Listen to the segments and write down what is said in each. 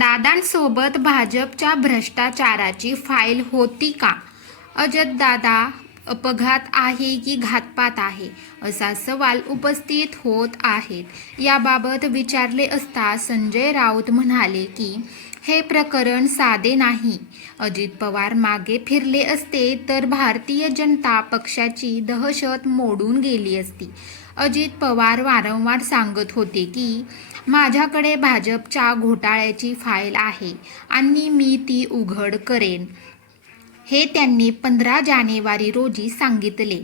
दादांसोबत भाजपच्या भ्रष्टाचाराची फाईल होती का? अजितदादा अपघात आहे की घातपात आहे, असा सवाल उपस्थित होत आहेत. याबाबत विचारले असता संजय राऊत म्हणाले की हे प्रकरण साधे नाही. अजित पवार मागे फिरले असते तर भारतीय जनता पक्षाची दहशत मोडून गेली असती. अजित पवार वारंवार सांगत होते की माझ्याकडे भाजपच्या घोटाळ्याची फाईल आहे आणि मी ती उघड करेन, हे त्यांनी 15 जानेवारी रोजी सांगितले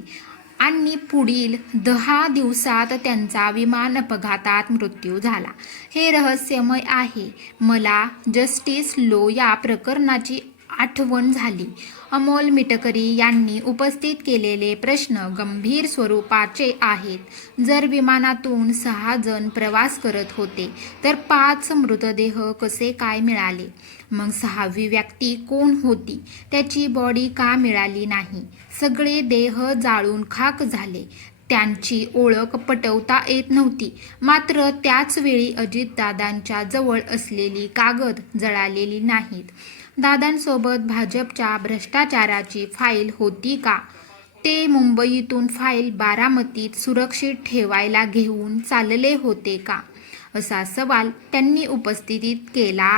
आणि पुढील 10 दिवसात त्यांचा विमान अपघातात मृत्यू झाला. हे रहस्यमय आहे. मला जस्टिस लो या प्रकरणाची आठवण झाली. अमोल मिटकरी यांनी उपस्थित केलेले प्रश्न गंभीर स्वरूपाचे आहेत. जर विमानातून 6 जण प्रवास करत होते तर 5 मृतदेह कसे काय मिळाले? मग 6वी व्यक्ती कोण होती? त्याची बॉडी का मिळाली नाही? सगळे देह जाळून खाक झाले. त्यांची ओळख पटवता येत नव्हती. मात्र त्याच वेळी अजितदादांच्या जवळ असलेली कागद जळालेली नाहीत. दादांसोबत भाजपच्या भ्रष्टाचाराची फाईल होती का? ते मुंबईतून फाईल बारामतीत सुरक्षित ठेवायला घेऊन चालले होते का? असा सवाल त्यांनी उपस्थित केला.